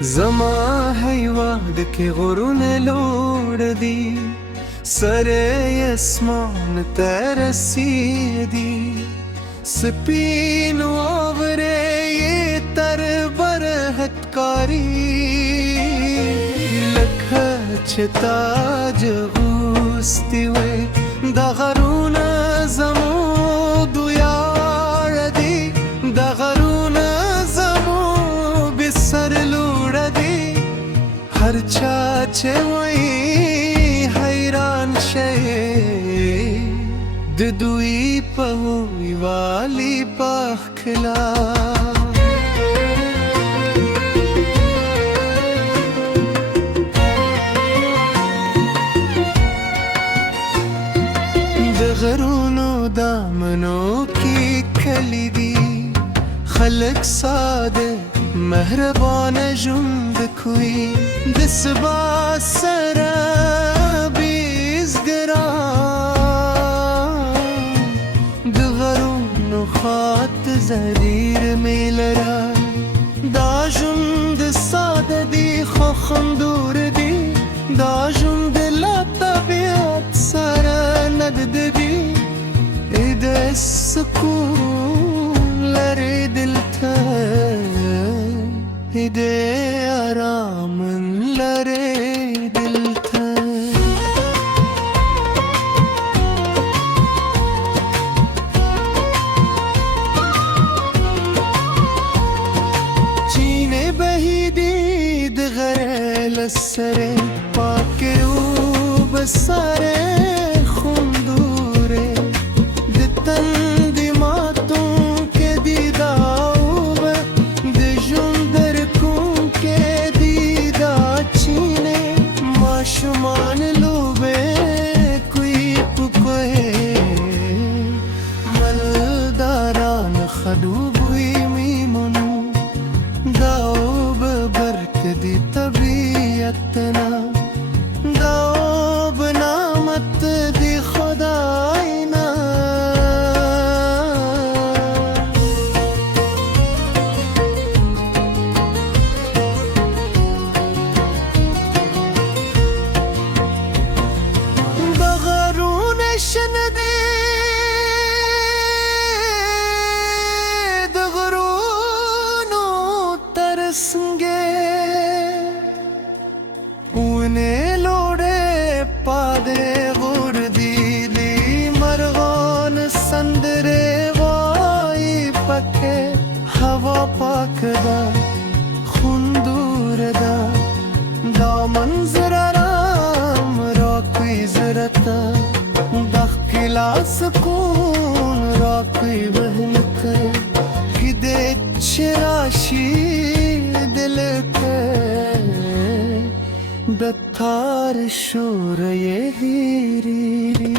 زما هیواد کې غرونه لوړ دي، سره اسمان ته رسېدي، سپین واورې یې تر برحت کاري، لکه چې تاج اغوستي وې د غرونه زموږ ویاړ دي، د غرونه زموږ بې سر لوړ دي، هر چا چې وایي حیران شي د دوی په ویوالي په ښکلا. د غرونو دامنو کې کلی دي، خلک ساده مهربانه ژوند کوي، د سبا سره بېزګران د غرونو خات زریر میلره، دا ژوند ساده دی خو خوندور دی، دا ژوند له طبیعت سره نږدې دی، د سکون لري دلته، د آرام لري دلته. چینې بهیدي د غره له سره، پاکې اوبه سره خوندورې، د تندې ماتونکې دي دا اوبه، د ژوند درکوونکې دي دا چینې، ماشومان لوبې کوي په کوهی، مالداران ښه ډوبوي میمونو، دا اوبه برکه دي طبیعت نه، دا اوبه نعمت دی خدای نه. د غرونه شنه دی، د غرونو تر څنګه ونې لوړې پادې غور دي، دی مرغان سندرې وایي پکې، هوا پاک ده خوندور ده، دا منظر آرام راکوي زړه ته، د ښکلا سکون راکوي وهم ته، کیدی چې راشي دل ته د تار شور یې هېرېږي.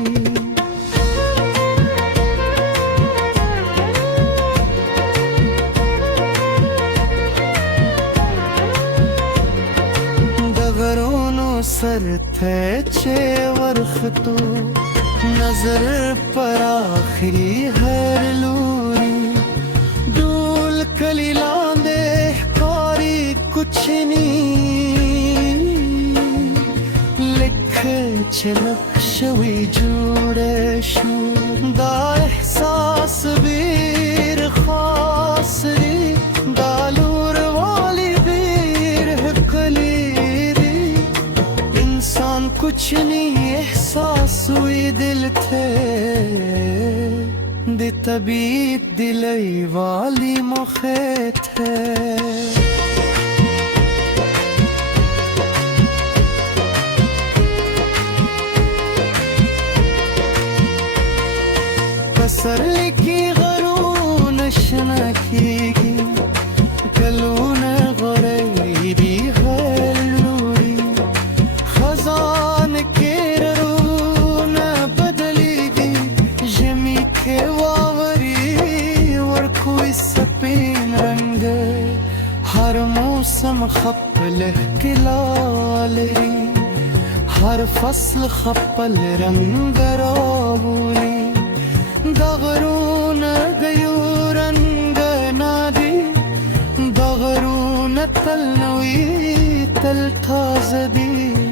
د غرونو سر ته چې ورختو، نظر پر آخري هر لوري، ډول کلي لاندې ښکاري کوچني، چې نقشه وي جوړه شو، دا احساس ډېر خاص دی، دا لوروالی ډېر ښکلی دی، انسان کوچنی احساس وي دلته، د طبیعت د لویوالي موخې ته. پسرلی غرونه شنه کیږي، ګلونه غوړېږي هر لوري، خزان کې رڼونه بدلېږي، ژمي کې واوري ورکوي سپین رنګ، هر موسم خپل ښکلا لري، هر فصل خپل رنګ راوړي، د غرونه د یو رنګ نه دي، د غرونه تل نوي تازه دی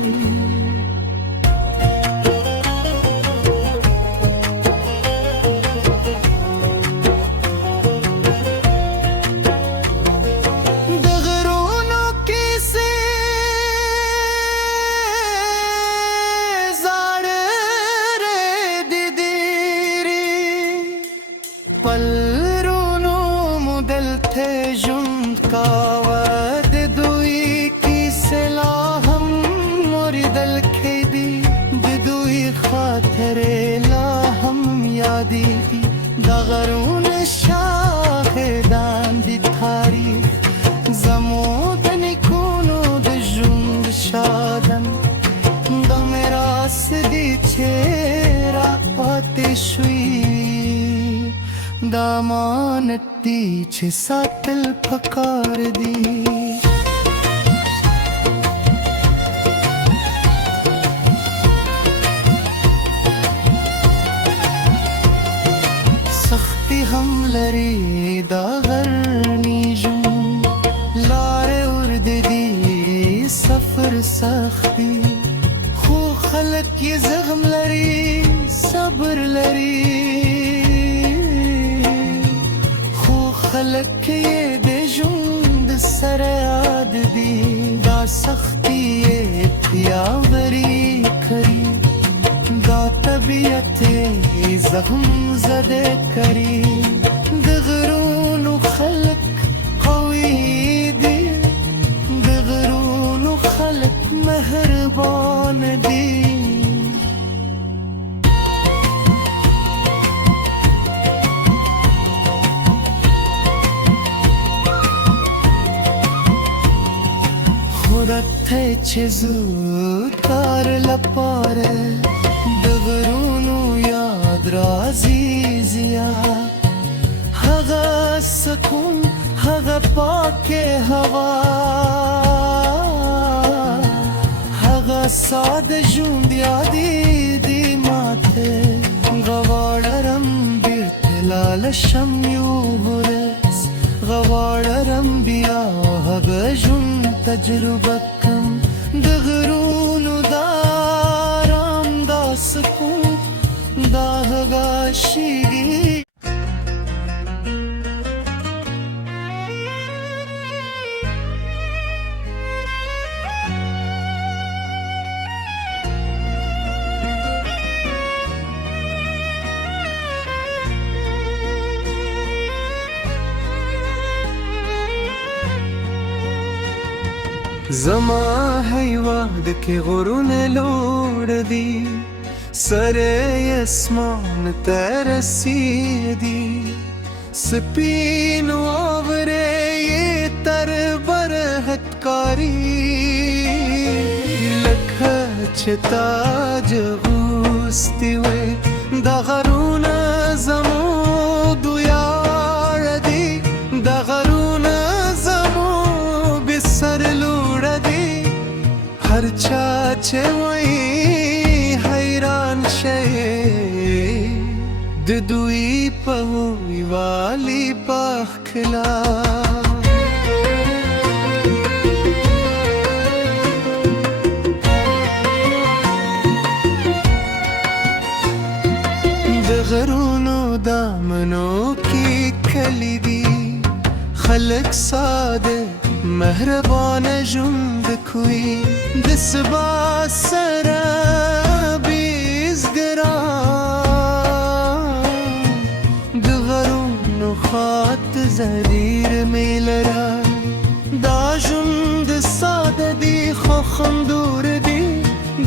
پلرونو مدلته ژوند کاوه د دوی کیسې لا هم اورېدل کېدي د دوی خاطرې لا هم یادېږي د غرونه شاهدان دي تاریخ زمو د نیکونو د ژوند شادن د میراث دي چې راپاتې شوي دا امانت دی چې ساتل پکار دی سختی هم لري دا غرنی ژوند لارې ورده دي سفر سخت دی خو خلک یې زغم لري صبر لري خلک یې د ژوند سره یاد دي دا سختي یې پیاوړې کړي دا طبیعت یې زخم زده کړي د غرونو خلک قوي دي د غرونو خلک مهربان دي ته چې زه تار لپاره د غرونو یاد راځي زیات هغه سکون هغه پاکه هوا هغه ساده ژوند یادې دي ماته غواړم بیرته لاړ شم یو ورځ غواړم بیا هغه ژوند تجربه کم د غرونو دا آرام دا سکون دا هغه شیږي زما هیواد کې غرونه لوړ دي سره اسمان ته رسېدي سپین واورې یې تر برحت کاري لکه چې تاج اغوستي وې د غرونه زموږ ویاړ دي د غرونه زموږ بسر هر چا چې وایي حیران شي د دوی په ویوالي پخلا د غرونو دامنو کې کلی دي خلک ساده مهربان ژوند کوي د سبا سره بیزګران د غرونو خاط زریر میلره دا ژوند ساده دی خو خندور دی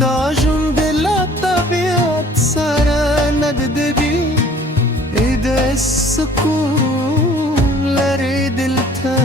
دا ژوند له طبیعت سره نږدې دی د سکون لري دلته